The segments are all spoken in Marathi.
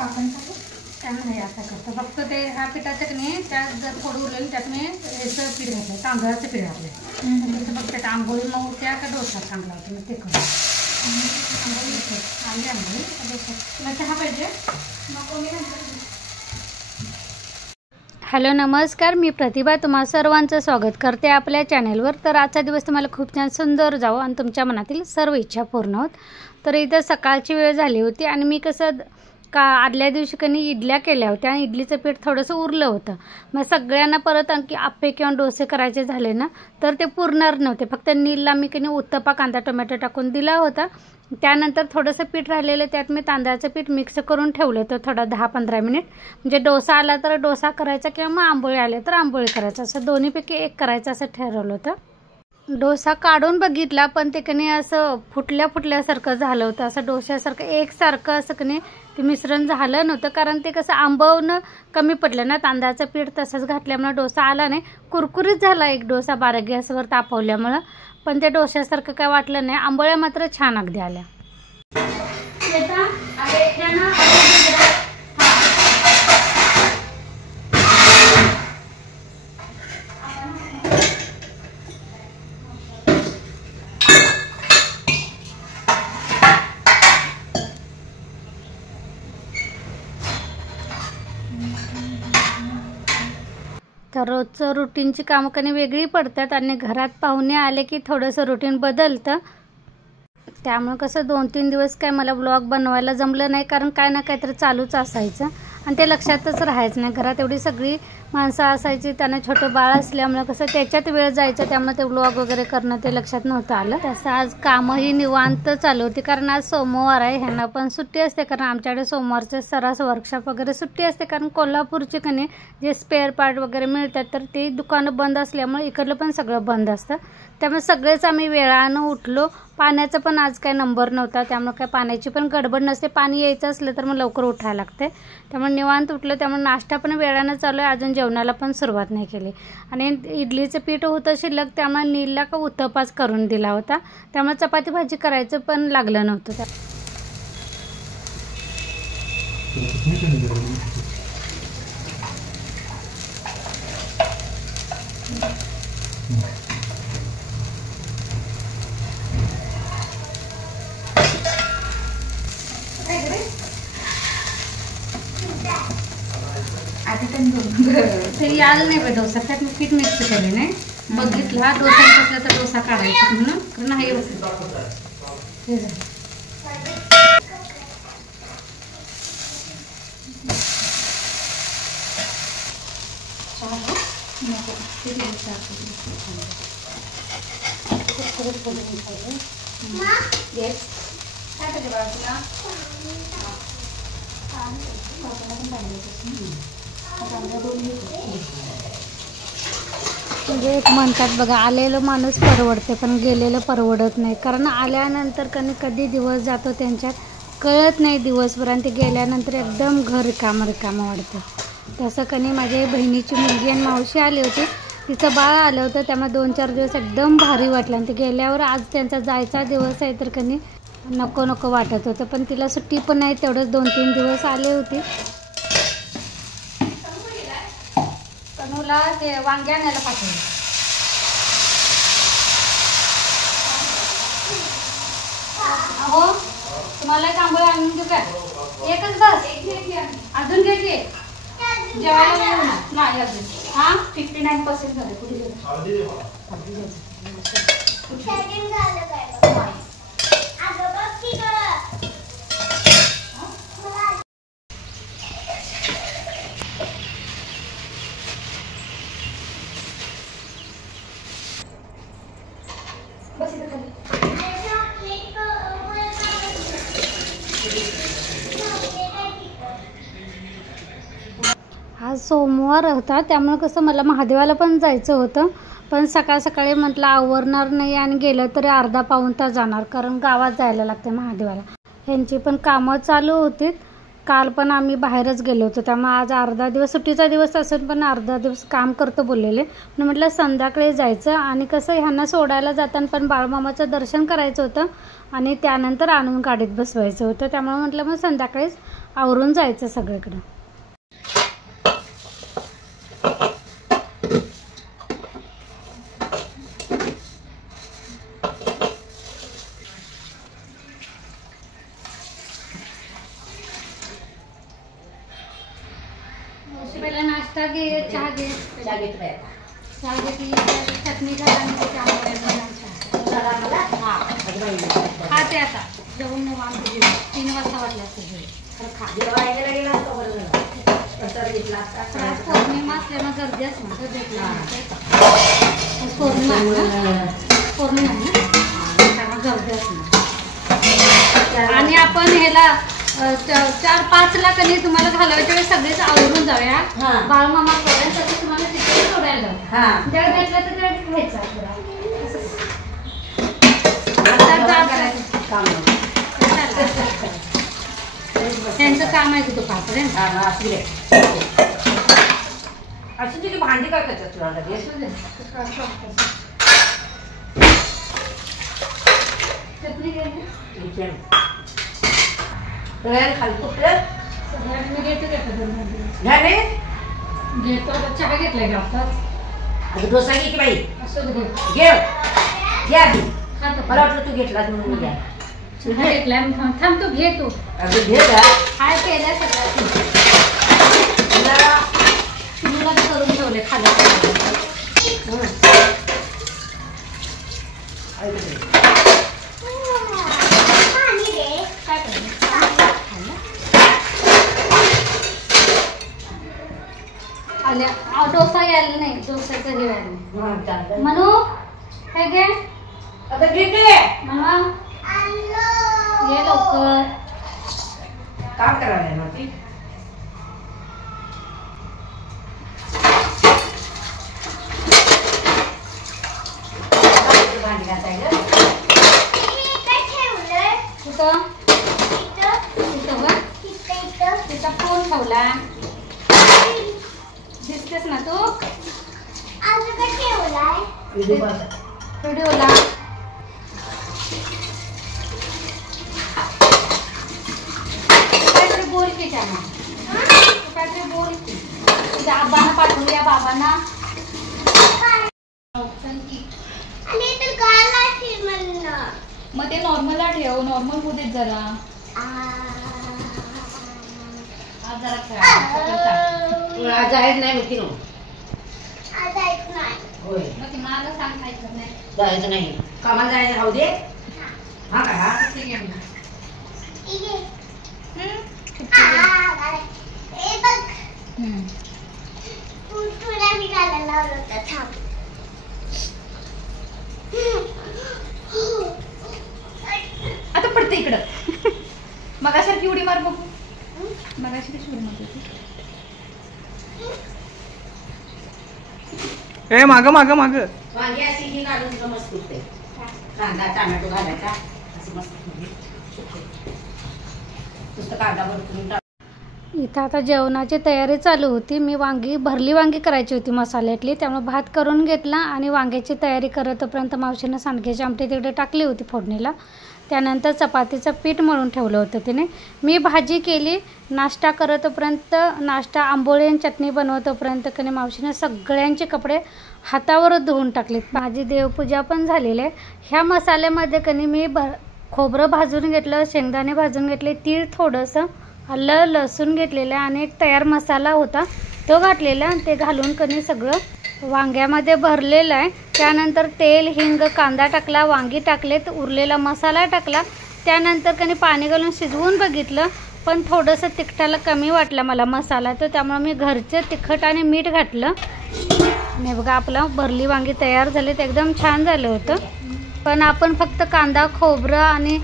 आपण त्यानं नाही असं करतो, फक्त ते ह्या पिठाचं की नाही त्यात जर थोडं उरलेलं त्यात मी ह्याचं पीठ घातलं, तांदळाचं पीठ घातलं. त्याचं फक्त त्यात आंबोळी मग त्या का डोसा चांगला होतो मग ते करू. आंबोळी आली आंबोळी डोसा तुला चहा पाहिजे नको मी नंतर. हॅलो नमस्कार, मी प्रतिभा तुम्हा सर्वांचं स्वागत करते आपल्या चॅनलवर. तर आजचा दिवस तुम्हाला खूप छान सुंदर जावो आणि तुमच्या मनातील सर्व इच्छा पूर्ण होत. तर इथं सकाळची वेळ झाली होती आणि मी कसं आदल्या दिवशी कधी इडल्या केल्या होत्या आणि इडलीचं पीठ थोडंसं उरलं होतं. मग सगळ्यांना परत आणखी आप्पे किंवा डोसे करायचे झाले ना तर ते पुरणार नव्हते. फक्त नीलला मी कधी उत्तप्पा कांदा टोमॅटो टाकून दिला होता. त्यानंतर थोडंसं पीठ राहिलेलं त्यात मी तांदळाचं पीठ मिक्स करून ठेवलं होतं थोडं 10-15 मिनिट. म्हणजे डोसा आला तर डोसा करायचा किंवा मग आंबोळी आले तर आंबोळी करायचं, असं दोन्हीपैकी एक करायचं असं ठरवलं होतं. डोसा काढून बघितला पण ते कणी असं फुटल्यासारखं झालं होतं, असं डोश्यासारखं एकसारखं असं कणी ते मिश्रण झालं नव्हतं. कारण ते कसं आंबवणं कमी पडलं ना, तांदळाचं पीठ तसंच घातल्यामुळे डोसा आला नाही. कुरकुरीत झाला एक डोसा बारीक गॅसवर तापवल्यामुळं, पण ते डोश्यासारखं काय वाटलं नाही. आंबोळ्या मात्र छान अगदी आल्या. तर रोजचं रुटीनची कामं कधी वेगळी पडतात आणि घरात पाहुणे आले की थोडंसं रुटीन बदलतं. त्यामुळे कसं 2-3 दिवस काय मला ब्लॉग बनवायला जमलं नाही, कारण काय ना काहीतरी चालूच असायचं आणि ते लक्षातच राहायचं नाही. घरात एवढी सगळी माणसं असायची, त्यांना छोटं बाळ असल्यामुळे कसं त्याच्यात वेळ जायचं, त्यामुळे ते ब्लॉग वगैरे करणं ते लक्षात नव्हतं आलं. तसं आज कामंही निवांत चालू होती, कारण आज सोमवार आहे. ह्यांना पण सुट्टी असते, कारण आमच्याकडे सोमवारचे सरास वर्कशॉप वगैरे सुट्टी असते. कारण कोल्हापूरचे कणी जे स्पेअर पार्ट वगैरे मिळतात तर ते दुकानं बंद असल्यामुळे इकडलं पण सगळं बंद असतं. त्यामुळे सगळेच आम्ही वेळानं उठलो. पाण्याचा पण आज काय नंबर नव्हता, त्यामुळे काय पाण्याची पण गडबड नसते. पाणी यायचं असलं तर मग लवकर उठायला लागते. त्यामुळे निवांत उठलं, त्यामुळे नाश्ता पण वेळानं चालू आहे. अजून जेवणाला पण सुरुवात नाही केली. आणि इडलीचं पीठ होतं शिल्लक, त्यामुळे नीलला का उत्तप्पाच करून दिला होता. त्यामुळे चपाती भाजी करायचं पण लागलं नव्हतं. तरी आलं नाही पाहिजे डोसा, त्यात मी पीठ मिक्स केले नाही. बघितला डोसा कसला तर डोसा काढायचा म्हणून नाही म्हणजे एक म्हणतात बघा, आलेलं माणूस परवडते पण गेलेलं परवडत नाही. कारण आल्यानंतर कधी दिवस जातो त्यांच्यात कळत नाही दिवसभर, आणि ते गेल्यानंतर एकदम घर रिकामं वाटतं. तसं कधी माझ्या बहिणीची मुलगी आणि मावशी आली होती, तिचं बाळ आलं होतं, त्यामुळे 2-4 दिवस एकदम भारी वाटलं. आणि ते गेल्यावर आज त्यांचा जायचा दिवस आहे तर कधी नको वाटत होतं. पण तिला सुट्टी पण नाही, तेवढंच 2-3 दिवस आले होते. तनुला ते वांगे आणायला पाठवलं. अहो तुम्हाला एक आंबोळी आणून देऊ काय? एकच बस, अजून घे की जेवायला नाही अजून. हां 59% झाले. कुठे आज सोमवार होता, त्यामुळे कसं मला महादेवाला पण जायचं होतं. पण सकाळी म्हटलं आवरणार नाही आणि गेलं तरी अर्धा-पाऊण तास जाणार, कारण गावात जायला लागते महादेवाला. ह्यांची पण कामं चालू होती. काल पण आम्ही बाहेरच गेलो होतो, त्यामुळे आज अर्धा दिवस सुट्टीचा दिवस असेल पण अर्धा दिवस काम करतो बोललेले. म्हणून म्हटलं संध्याकाळी जायचं आणि कसं ह्यांना सोडायला जाताना पण बाळूमामाचं दर्शन करायचं होतं आणि त्यानंतर आणून गाडीत बसवायचं होतं. त्यामुळे म्हटलं मग संध्याकाळीच आवरून जायचं सगळीकडं. पहिला नाश्ता घे, चहा घे. चहा घेतली, चटणी घाला आणि हा ते आता जेवण निवांत घेऊ. 3 वाजता वाटलं असतं पौर्णिमा असल्यानं गर्दी असणार पौर्णिमा त्यामुळे गर्दी असणार. आणि आपण ह्याला 4-5ला कधी तुम्हाला घालवायच्या वेळेस सगळेच आवरून जाऊया. बाळूमामा सोडायसाठी तुम्हाला तिथे सोडायला जाऊ. जेव्हा भेटलं तर तेव्हा घ्यायचं त्यांचं काम आहे की तू पापर्यंत भांडी काय करतात चटणी घेतो चहा घेतलाय का आता डोसा घे की बाई असं घे मला वाटलं तू घेतलास म्हणून घ्या घेतलाय थांब तू घे तू घे काय केलंय सगळं तुला करून ठेवले खाली डोसा यायला नाही डोसाचं हे व्हायला म्हणू हे घे आता घे म्हणा ये लवकर काम करायला ना ती भांडी घासायला कुठं तिचा फोन ठेवला दिसतेस ना तू व्हिडिओला काहीतरी बोल की त्यांना काहीतरी बोल की तुझ्या आबांना पाठवूया बाबांना मग ते नॉर्मलला ठेव नॉर्मल होऊ देत जरा आज जायचं नाही मग तिनं जायचं नाही कामाला जायचं राहू दे हा का आता पडते इकडं मगासारखी उडी मार बघू मगाशी कशी उडी मारते ए माग माग माग वांगी अशी ही घालून तुला मस्त होते कांदा टोमॅटो घालायचा असं मस्त नुसतं कांदा भरपूर इथं आता जेवणाची तयारी चालू होती. मी भरली वांगी करायची होती मसाल्यातली, त्यामुळे भात करून घेतला आणि वांग्याची तयारी करतपर्यंत मावशीनं सांडग्याची आमटी तिकडे टाकली होती फोडणीला. त्यानंतर चपातीचं पीठ मळून ठेवलं होतं तिने. मी भाजी केली. नाश्ता करतपर्यंत नाश्ता आंबोळी आणि चटणी बनवतोपर्यंत कधी मावशीनं सगळ्यांचे कपडे हातावरच धुवून टाकलेत. माझी देवपूजा पण झालेली आहे. ह्या मसाल्यामध्ये कधी मी खोबरं भाजून घेतलं, शेंगदाणे भाजून घेतले, तीळ थोडंसं, आलं लसूण घेतलेलं आणि एक तयार मसाला होता तो घातलेला आणि ते घालून कधी सगळं वांग्यामध्ये भरलेलं आहे. त्यानंतर तेल हिंग कांदा टाकला, वांगी टाकलेत, उरलेला मसाला टाकला. त्यानंतर कधी पाणी घालून शिजवून बघितलं पण थोडंसं तिखटाला कमी वाटलं मला मसाला, तर त्यामुळे मी घरचं तिखट आणि मीठ घातलं. आणि बघा आपलं भरली वांगी तयार झालीत. एकदम छान झालं होतं. पण आपण फक्त कांदा खोबरं आणि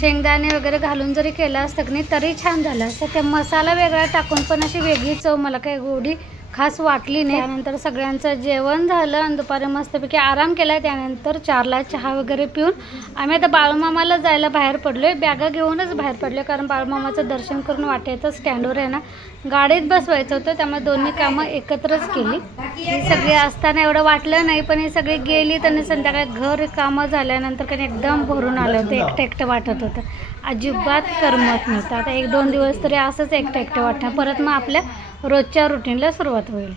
शेंगदाणे वगैरे घालून जरी केलं असतं की नाही तरी छान झालं असतं. ते मसाला वेगळा टाकून पण अशी वेगळी चव मला काही गोडी खास वाटली नाही. त्यानंतर सगळ्यांचं जेवण झालं आणि दुपारी मस्तपैकी आराम केला. त्यानंतर 4ला चहा वगैरे पिऊन आम्ही आता बाळूमामाला जायला बाहेर पडलो आहे. बॅगा घेऊनच बाहेर पडलो कारण बाळूमामाचं दर्शन करून वाटेचं स्टँडवर आहे ना गाडीत बसवायचं होतं, त्यामुळे दोन्ही कामं एकत्रच केली. ही सगळी असताना एवढं वाटलं नाही, पण ही सगळी गेली त्यांनी संध्याकाळी घर कामं झाल्यानंतर काही एकदम भरून आलं होतं. एकटं एकटं वाटत होतं, अजिबात करमत नव्हतं. आता 1-2 दिवस तरी असंच एकटं एकटं वाटतं, परत मग आपल्या रोजच्या रुटीनला सुरुवात होईल.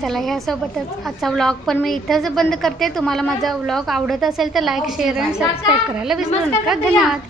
चला, ह्यासोबतच आजचा व्लॉग पण मी इथंच बंद करते. तुम्हाला माझा व्लॉग आवडत असेल तर लाईक, शेअर आणि सबस्क्राईब करायला विसरू नका. धन्यवाद.